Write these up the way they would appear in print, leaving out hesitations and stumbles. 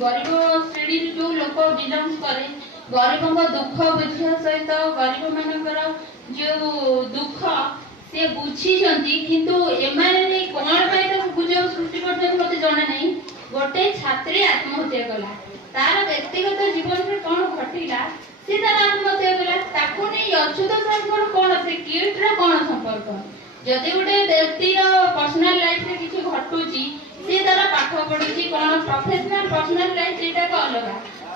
गरीब श्रेणी जो लोक बिलंग्स करे गरीबों दुख बुझा सहित गरीब मानकर जो दुख से बुझी किंतु एमाने कौन गुजब सृष्टि कर मत जना नहीं। गोटे छात्री आत्महत्या कला तार व्यक्तिगत जीवन में कौन घटिला सी तार आत्महत्या कला ताकू नहीं अच्युत सर कौन से किट रा कौन संपर्क जदि गोटे व्यक्ति पर्सनल लाइफ रे किछि घटुची सी तार पाठ पढुची कौन प्रोफेशनल पर्सनल लाइफ एटा को अलग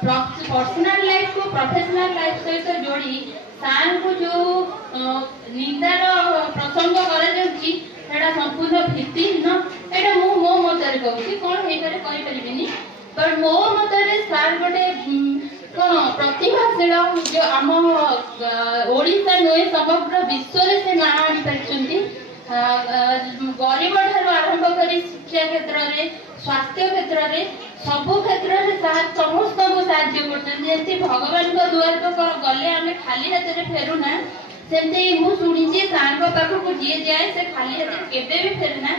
पर्सनल लाइफ को प्रोफेशनल लाइफ सहित जोड़ी सार को जो निंदार प्रसंग करा जाउची सेटा संपूर्ण भित्तिहीन एटा मो मतरे कहूची कौन हे करे कहि परिबिनी पर मो मतरे सार गोटे कौन प्रतिभाशील जो आम ओडिशा नुहे समग्र विश्व से ना आनी पारिछंती गरीब ठार आरंभ करी शिक्षा क्षेत्र में स्वास्थ्य क्षेत्र में सबु क्षेत्र में समस्त को साहाय्य करते भगवान को दुआर पर गले आम खाली हाथ में फेरुना सेमती मु शुणी सार पाखक जी जाए से खाली हाथ केबे भी फेरुना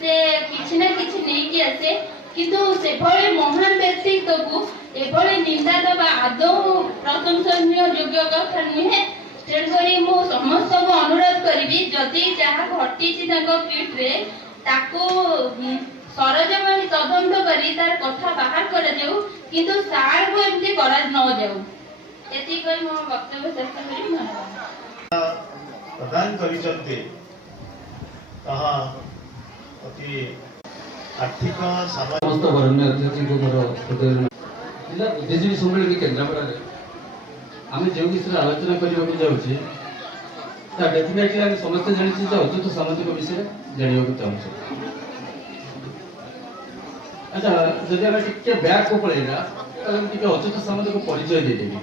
से किछि ना किछि नहीं कि आसे किंतु से भले महान व्यक्तित्व को एभले निंदा दबा आदौ प्रशंसनीय योग्य कथा नुहे तेणुकरी मु समस्त को अनुरोध करी जदि जहाँ घटी पीठ रे ताको सरजमानी तदंत करी तार कथा बाहर कर जाऊ किंतु सार को एमती करा न जाऊ एति कहि मो वक्तव्य शेष करी धन्यवाद प्रदान करिसंते ताहा अति आर्थिक समस्त वरण्य अतिथि को मोर हृदय जिला बुद्धिजीवी सम्मेलन केन्द्रापड़ा आम जो विषय आलोचना करने जाऊे डेफिनेटली आम समस्त जानी अच्युत सामाजिक विषय जानवा चाहूँ। अच्छा जदि आम टे बैक को पलैला अच्युत सामाजिक परिचय देदेवी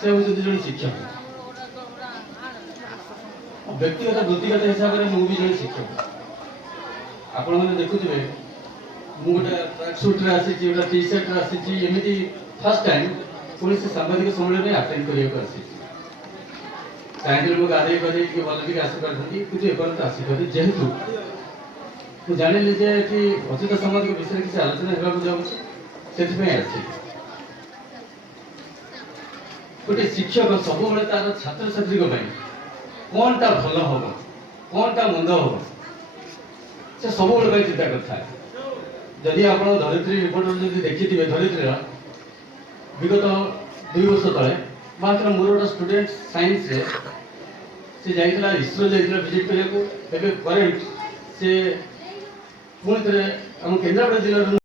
से हूँ जन शिक्षक व्यक्तिगत वृत्तिगत हिसाब से मुझे जन शिक्षक आपण मैंने देखुए मुझे ट्रैक सूट रे आसी गोटे टी शर्ट रे आसी एमती फर्स्ट टाइम पुणी से सांबादिक सम्मेलन में अटेंड करने चाहिए मुझे गाधे कर भल आसी पार्टी कि एपर्त आसी जेहेतु मुझे जानी जे कि अच्युत सामाजिक विषय किसी आलोचना होगा जाऊँगी गोटे शिक्षक सब तार छात्र छात्री कौन टा भल हम कौन टा मंद हम से सब चिंता करता जदि आप धरित्री रिपोर्टर जब देखिए धरित्री विगत 2 वर्ष तले मात्र मोर गोटे स्टूडेंट साइंस रे से जाइला इसरो जाइला विजिट करने को करेंट से पुणी थे आम केन्द्रापड़ा जिले